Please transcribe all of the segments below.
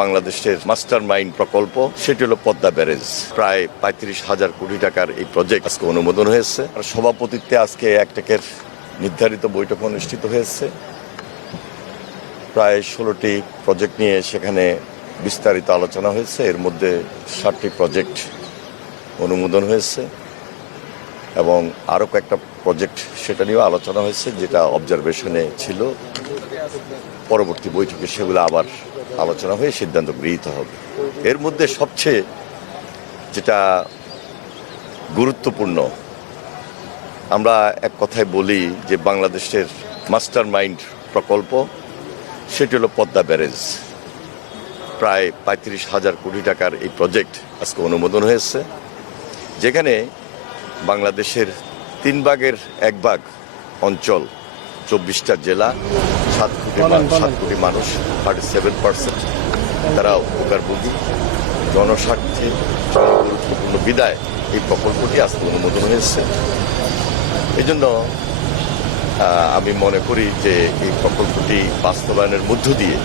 বাংলাদেশের master mind প্রকল্প, সেটি হলো পদ্মা ব্যারেজ। প্রায় ৩৫,০০০ কোটি টাকার এই প্রজেক্ট আজকে অনুমোদন হয়েছে। আর সভাপতিত্বে আজকে একটেকের নির্ধারিত বৈঠক অনুষ্ঠিত হয়েছে। প্রায় ১৬টি প্রজেক্ট নিয়ে সেখানে বিস্তারিত আলোচনা হয়েছে। এর মধ্যে ৭টি প্রজেক্ট অনুমোদন হয়েছে এবং আরও কয়েকটা প্রজেক্ট সেটা নিয়েও আলোচনা হয়েছে, যেটা অবজারভেশনে ছিল। পরবর্তী বৈঠকে সেগুলো আবার আলোচনা হয়ে সিদ্ধান্ত গৃহীত হবে। এর মধ্যে সবচেয়ে যেটা গুরুত্বপূর্ণ, আমরা এক কথায় বলি যে বাংলাদেশের মাস্টার মাইন্ড প্রকল্প, সেটি হলো পদ্মা ব্যারেজ। প্রায় ৩৫,০০০ কোটি টাকার এই প্রজেক্ট আজকে অনুমোদন হয়েছে, যেখানে বাংলাদেশের ৩ ভাগের ১ ভাগ অঞ্চল, ২৪টা জেলা, ৭ কোটি মানুষ, 37% তারা উপকারভোগী। জনস্বার্থে গুরুত্বপূর্ণ বিদায় এই প্রকল্পটি আজকে অনুমোদন হয়েছে। এই জন্য আমি মনে করি যে এই প্রকল্পটি বাস্তবায়নের মধ্য দিয়ে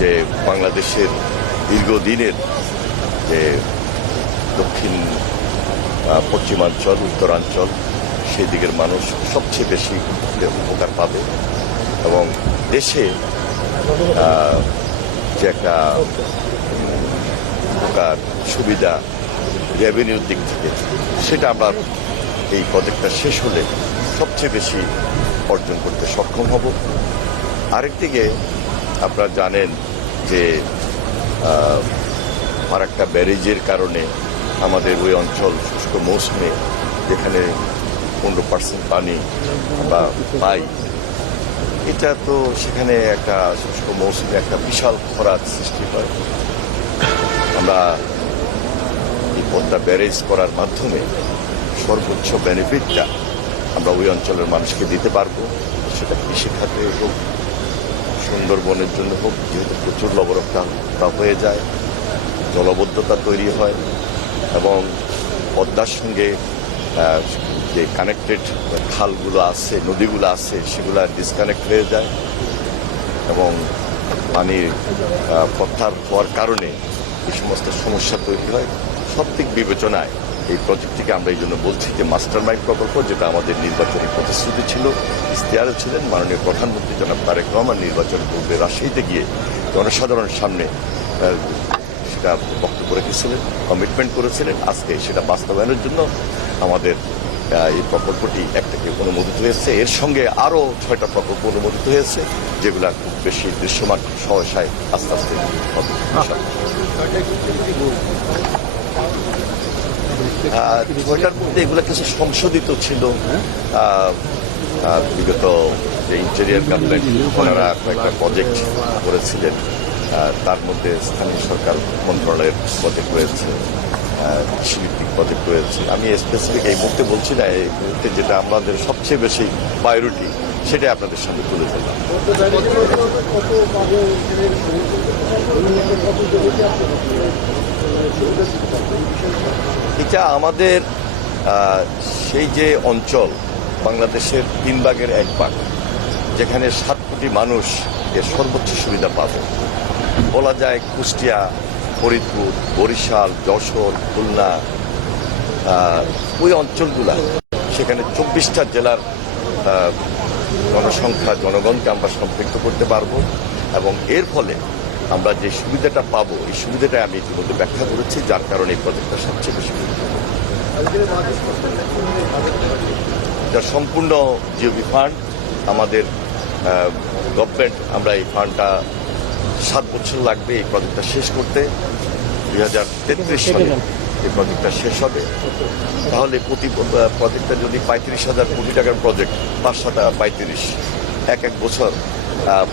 যে বাংলাদেশের দীর্ঘদিনের যে দক্ষিণ পশ্চিমাঞ্চল, উত্তরাঞ্চল, সেই দিকের মানুষ সবচেয়ে বেশি উপকার পাবে এবং দেশে যে একটা উপকার সুবিধা রেভিনিউর দিক থেকে, সেটা আমরা এই প্রজেক্টটা শেষ হলে সবচেয়ে বেশি অর্জন করতে সক্ষম হব। আরেকদিকে আপনারা জানেন যে ফারাক্কা ব্যারেজের কারণে আমাদের ওই অঞ্চল শুষ্ক মৌসুমে, যেখানে 15% পানি আমরা পাই, এটা তো সেখানে একটা শুষ্ক মৌসুমে একটা বিশাল খরার সৃষ্টি হয়। আমরা এই পদ্মা ব্যারেজ করার মাধ্যমে সর্বোচ্চ বেনিফিটটা আমরা ওই অঞ্চলের মানুষকে দিতে পারবো। সেটা কৃষিখাতে হোক, সুন্দরবনের জন্য হোক, যেহেতু প্রচুর লবণাক্ত হয়ে যায়, জলবদ্ধতা তৈরি হয় এবং পদ্মার সঙ্গে যে কানেক্টেড খালগুলো আছে, নদীগুলো আছে, সেগুলো ডিসকানেক্ট হয়ে যায় এবং পানির প্রত্যাহার হওয়ার কারণে এই সমস্ত সমস্যা তৈরি হয়। সব দিক বিবেচনায় এই প্রজেক্টটিকে আমরা এই জন্য বলছি যে মাস্টার মাইন্ড প্রকল্প, যেটা আমাদের নির্বাচনী প্রতিশ্রুতি ছিল, ইশতেহারে ছিলেন মাননীয় প্রধানমন্ত্রী জনাব তারেক রহমান নির্বাচন পূর্বে রাজশাহীতে গিয়ে জনসাধারণের সামনে সেটা বক্তব্য রেখেছিলেন, কমিটমেন্ট করেছিলেন। আজকে সেটা বাস্তবায়নের জন্য আমাদের এই প্রকল্পটি একটাকে অনুমোদিত হয়েছে। এর সঙ্গে আরও 6টা প্রকল্প অনুমোদিত হয়েছে, যেগুলা খুব বেশি দৃশ্যমান সহসায় আস্তে আস্তে হবে। ছয়টার মধ্যে এগুলো কিছু সংশোধিত ছিল। বিগত যে ইন্টেরিয়ার গভর্নমেন্ট, ওনারা কয়েকটা প্রজেক্ট করেছিলেন, তার মধ্যে স্থানীয় সরকার মন্ত্রণালয়ের প্রজেক্ট রয়েছে, কৃষিভিত্তিক প্রজেক্ট রয়েছে। আমি স্পেসিফিক এই মুহূর্তে বলছি না, এই মুহূর্তে যেটা আমাদের সবচেয়ে বেশি প্রায়োরিটি, সেটাই আপনাদের সামনে তুলে ধরলাম। এটা আমাদের সেই যে অঞ্চল, বাংলাদেশের 3 ভাগের 1 ভাগ, যেখানে 7 কোটি মানুষ এর সর্বোচ্চ সুবিধা পাবে। বলা যায় কুষ্টিয়া, ফরিদপুর, বরিশাল, যশোর, খুলনা, ওই অঞ্চলগুলা, সেখানে 24টা জেলার জনসংখ্যা, জনগণকে আমরা সম্পৃক্ত করতে পারবো এবং এর ফলে আমরা যে সুবিধাটা পাবো, এই সুবিধাটা আমি ইতিমধ্যে ব্যাখ্যা করেছি, যার কারণে এই প্রজেক্টটা সবচেয়ে বেশি যার সম্পূর্ণ জিওবি ফান্ড আমাদের গভর্নমেন্ট, আমরা এই ফান্ডটা 7 বছর লাগবে এই প্রজেক্টটা শেষ করতে। 2033 সালে এই প্রজেক্টটা শেষ হবে। তাহলে প্রতি প্রজেক্টটা যদি 35,000 কোটি টাকার প্রজেক্ট, 5 টাকা 35, এক বছর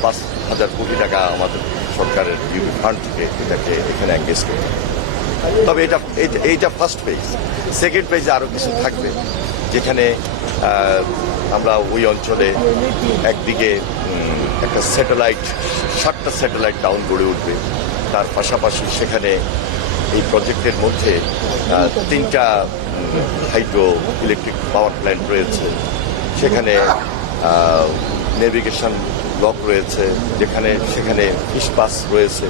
5,000 কোটি টাকা আমাদের সরকারের জিওবি ফান্ড থেকে এটাকে এখানে এঙ্গেজ করতে। তবে এইটা ফার্স্ট ফেজ। সেকেন্ড ফেজে আরও কিছু থাকবে, যেখানে আমরা ওই অঞ্চলে একদিকে একটা স্যাটেলাইট, 7টা স্যাটেলাইট টাউন গড়ে উঠবে। তার পাশাপাশি সেখানে এই প্রজেক্টের মধ্যে 3টা হাইড্রো ইলেকট্রিক পাওয়ার প্ল্যান্ট রয়েছে। সেখানে নেভিগেশন ব্লক রয়েছে, সেখানে ফিশ পাস রয়েছে,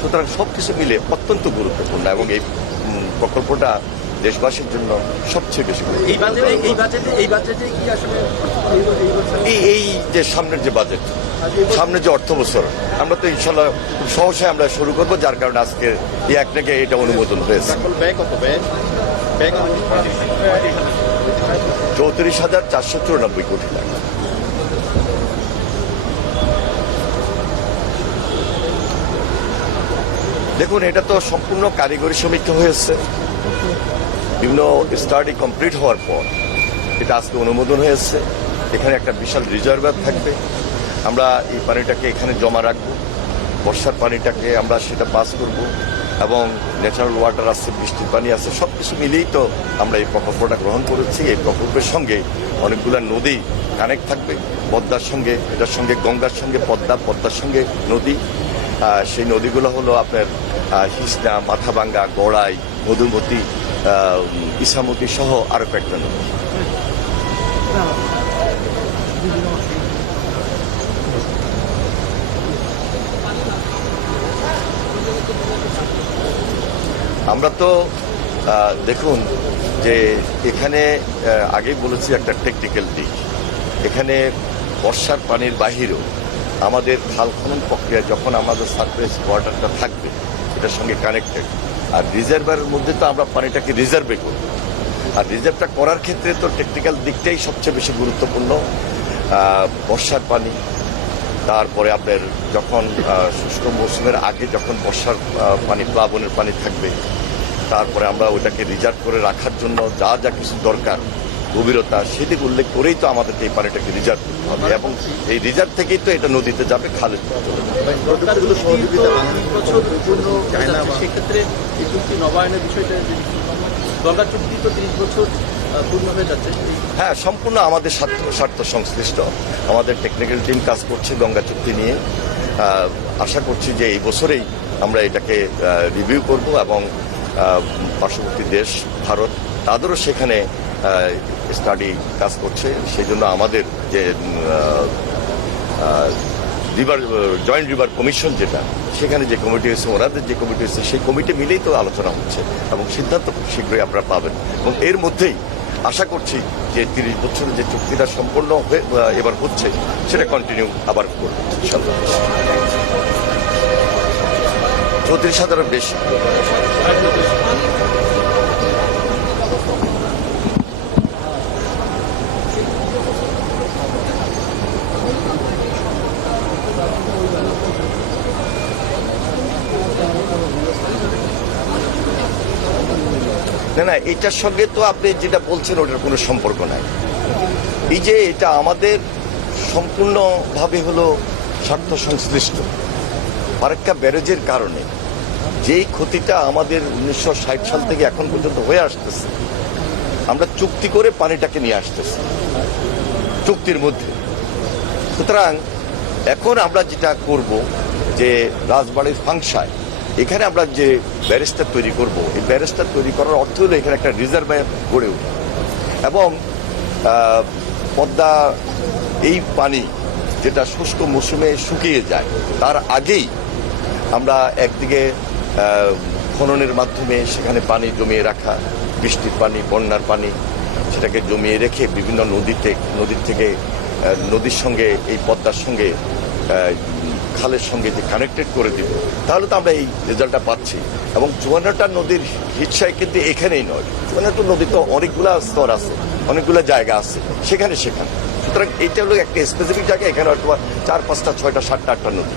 সুতরাং সবকিছু মিলে অত্যন্ত গুরুত্বপূর্ণ এবং এই প্রকল্পটা দেশবাসীর জন্য সবচেয়ে বেশি এই যে সামনের যে বাজেট, সামনের যে অর্থ বছর, আমরা তো ইনশাল্লাহ খুব সহজে আমরা শুরু করবো, যার কারণে আজকে এই একটাকে এটা অনুমোদন হয়েছে। 34,494 কোটি টাকা। দেখুন, এটা তো সম্পূর্ণ কারিগরি সমীক্ষা হয়েছে, বিভিন্ন স্টাডি কমপ্লিট হওয়ার পর এটা আজকে অনুমোদন হয়েছে। এখানে একটা বিশাল রিজার্ভার থাকবে, আমরা এই পানিটাকে এখানে জমা রাখবো, বর্ষার পানিটাকে আমরা সেটা পাস করব, এবং ন্যাচারাল ওয়াটার আছে, বৃষ্টির পানি আছে, সব কিছু মিলিয়েই তো আমরা এই প্রকল্পটা গ্রহণ করেছি। এই প্রকল্পের সঙ্গে অনেকগুলো নদী কানেক্ট থাকবে, পদ্মার সঙ্গে, এটার সঙ্গে গঙ্গার সঙ্গে পদ্মা, পদ্মার সঙ্গে নদী। সেই নদীগুলো হলো আপনার হিসনা, মাথাভাঙ্গা, গড়াই, মধুমতি, ইসামতি সহ আরো কয়েকটা নদী। আমরা তো দেখুন যে এখানে আগেই বলেছি একটা টেকনিক্যাল দিক, এখানে বর্ষার পানির বাহিরেও আমাদের খাল খনন প্রক্রিয়া যখন আমাদের সারফেস ওয়াটারটা থাকবে এটার সঙ্গে কানেক্টেড, আর রিজার্ভারের মধ্যে তো আমরা পানিটাকে রিজার্ভে করব, আর রিজার্ভটা করার ক্ষেত্রে তো টেকনিক্যাল দিকটাই সবচেয়ে বেশি গুরুত্বপূর্ণ। বর্ষার পানি, তারপরে আপনার যখন শুষ্ক মৌসুমের আগে যখন বর্ষার পানি, প্লাবনের পানি থাকবে, তারপরে আমরা ওইটাকে রিজার্ভ করে রাখার জন্য যা যা কিছু দরকার, গভীরতা, সেদিক উল্লেখ করেই তো আমাদেরকে এই পানিটাকে রিজার্ভ করতে হবে, এবং এই রিজার্ভ থেকেই তো এটা নদীতে যাবে, খালে চলে যাবে। সেক্ষেত্রে এই চুক্তি নবায়নের বিষয়টা, গঙ্গা চুক্তি তো 30 বছর পূর্ণ হয়ে যাচ্ছে। হ্যাঁ, সম্পূর্ণ আমাদের স্বার্থ সংশ্লিষ্ট। আমাদের টেকনিক্যাল টিম কাজ করছে গঙ্গা চুক্তি নিয়ে। আশা করছি যে এই বছরেই আমরা এটাকে রিভিউ করব, এবং পার্শ্ববর্তী দেশ ভারত, তাদেরও সেখানে স্টাডি কাজ করছে। সেই জন্য আমাদের যে জয়েন্ট রিভার কমিশন যেটা, সেখানে যে কমিটি হয়েছে, ওনাদের যে কমিটি হয়েছে, সেই কমিটি মিলেই তো আলোচনা হচ্ছে, এবং সিদ্ধান্ত খুব শীঘ্রই আপনারা পাবেন। এবং এর মধ্যেই আশা করছি যে 30 বছরের যে চুক্তিটা সম্পূর্ণ হয়ে এবার হচ্ছে, সেটা কন্টিনিউ আবার করবে। 34,000-এর বেশি। না, এটার সঙ্গে তো আপনি যেটা বলছেন ওটার কোনো সম্পর্ক নাই। এই যে এটা আমাদের সম্পূর্ণভাবে হলো স্বার্থ সংশ্লিষ্ট। ফারাক্কা ব্যারেজের কারণে যেই ক্ষতিটা আমাদের 1960 সাল থেকে এখন পর্যন্ত হয়ে আসতেছে, আমরা চুক্তি করে পানিটাকে নিয়ে আসতেছি চুক্তির মধ্যে। সুতরাং এখন আমরা যেটা করব যে রাজবাড়ির ফাংশায় এখানে আমরা যে ব্যারেজটা তৈরি করব, এই ব্যারেজটা তৈরি করার অর্থ হলো এখানে একটা রিজার্ভার গড়ে উঠে, এবং পদ্মা এই পানি যেটা শুষ্ক মৌসুমে শুকিয়ে যায় তার আগেই আমরা একদিকে খননের মাধ্যমে সেখানে পানি জমিয়ে রাখা, বৃষ্টির পানি, বন্যার পানি, সেটাকে জমিয়ে রেখে বিভিন্ন নদীর থেকে নদীর সঙ্গে এই পদ্মার সঙ্গে খালের সঙ্গে যে কানেক্টেড করে দিব, তাহলে তো আমরা এই রেজাল্টটা পাচ্ছি। এবং 54টা নদীর হিচ্ছায় কিন্তু এখানেই নয়, 54টা নদী তো অনেকগুলা স্তর আছে, অনেকগুলো জায়গা আছে সেখানে। সুতরাং এটা হলো একটা স্পেসিফিক জায়গা, এখানে হয়তো 4, 5, 6, 7, 8টা নদী।